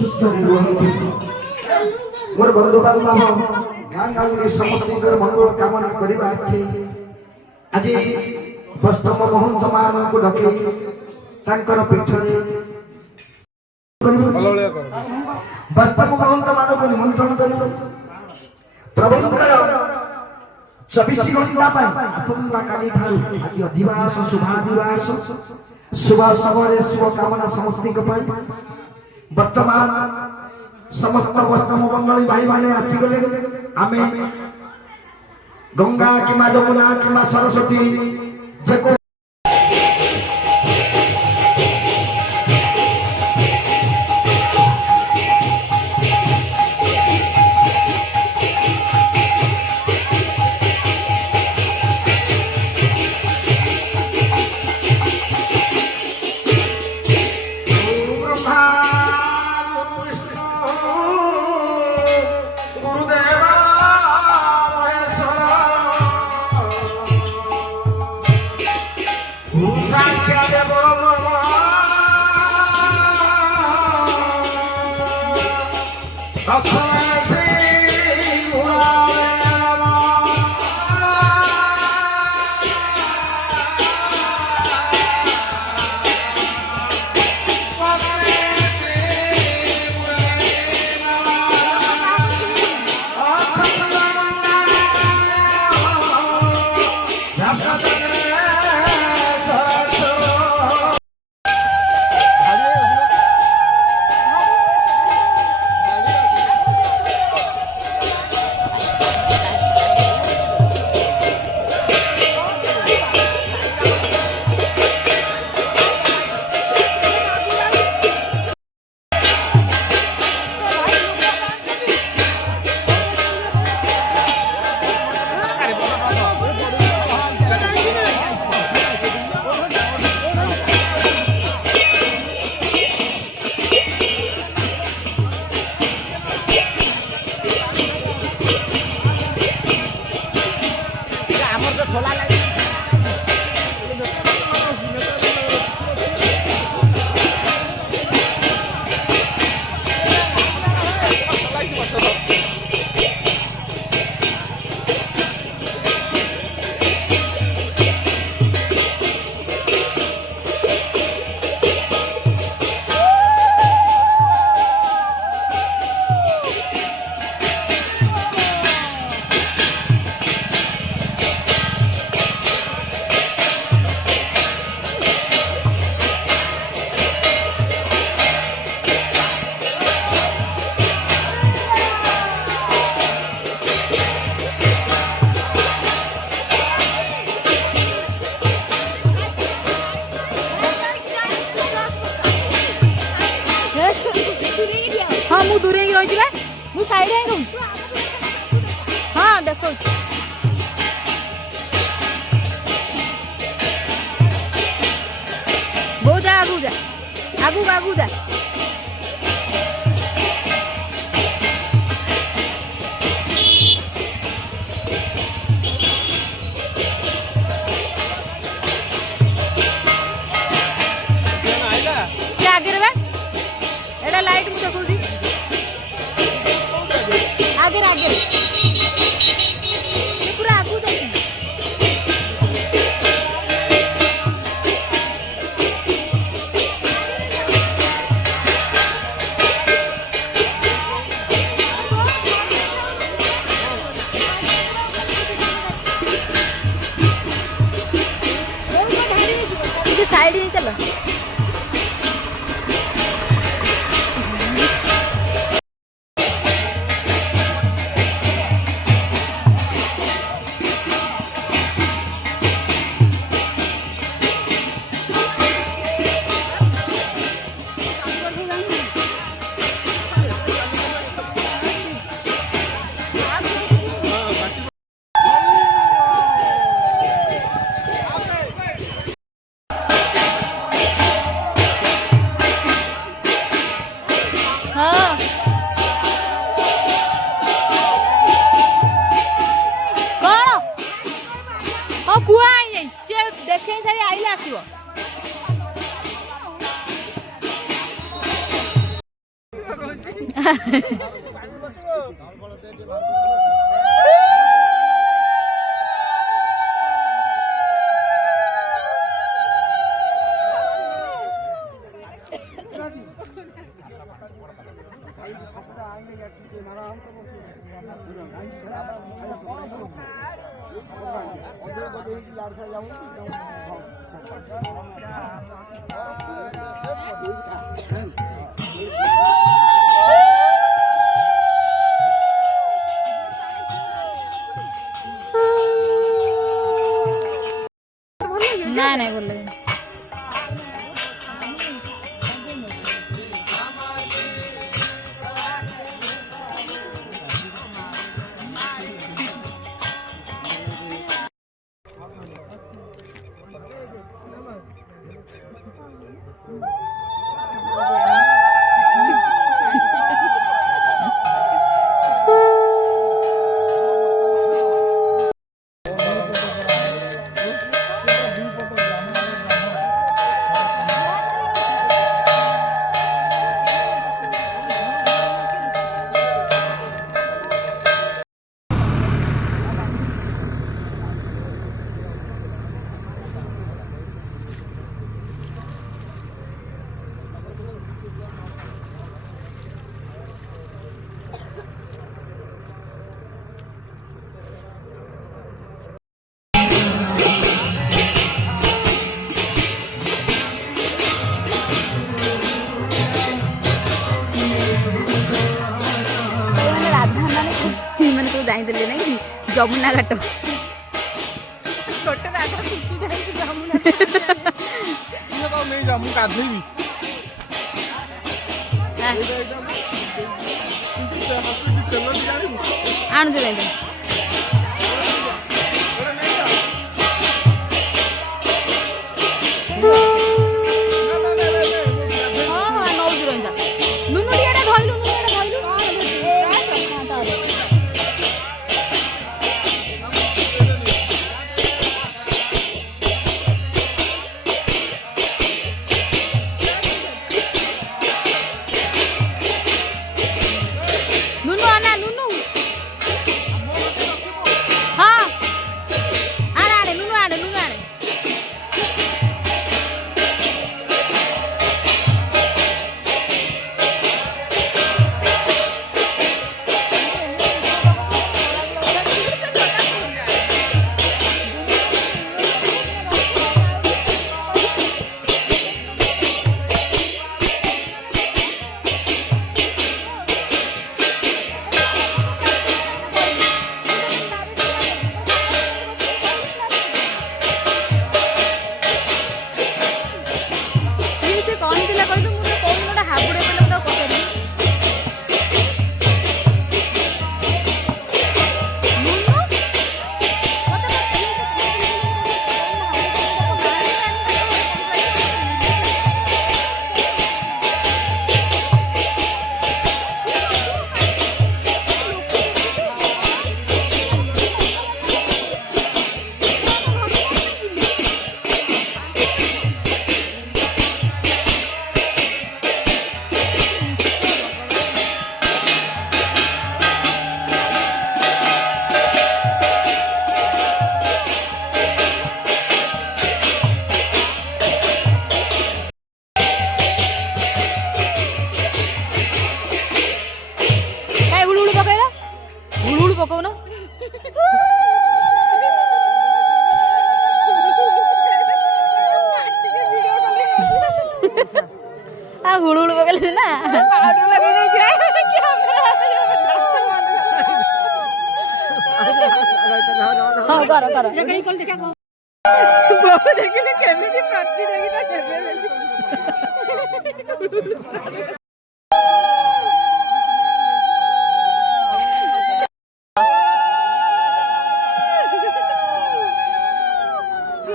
सुस्थ मोर बंधु बांधव गाँ गाँव समस्त मंगल कामना करने आज बस्तम महंत मान को डके पीठरे बस्तम महंत मान को निमंत्रण कर प्रभुंकर 24 घंटा आसंता काली आज अधिवास शुभादिवास शुभ समय शुभ कामना समस्त वर्तमान समस्त बस्तम मंडली भाई माने आसीगले आमे गंगा कि जमुना कि सरस्वती जे हाँ मु दूरे ही रही मु साइड ही रहूँ हाँ देखो बहुत जा आगू जा आगू आगू जा क्या आगे रे एटा लाइट मु देखो आगे आगे पूरा आगू देखी साइड ही चलो देखे सारी आइले आसो ନାଇଁ ନାଇଁ ଭଲ ଲାଗେ ଯାଇଥିଲେ ନାଇଁ ଯମୁନା ଘାଟ ଛୋଟ ରାଧା ଖୁସି ଯାଇକି ଯମୁନା ମୁଁ ଗାଧେଇବି ଆଣୁଛୁ ନାଇଁ ପକଉନ ହୁଳୁ ହୁଳୁ ପକେଇଲେ ନା ହଁ କର କର ଦେଖିଲେ କେମିତି ପ୍ରତିଯୋଗିତା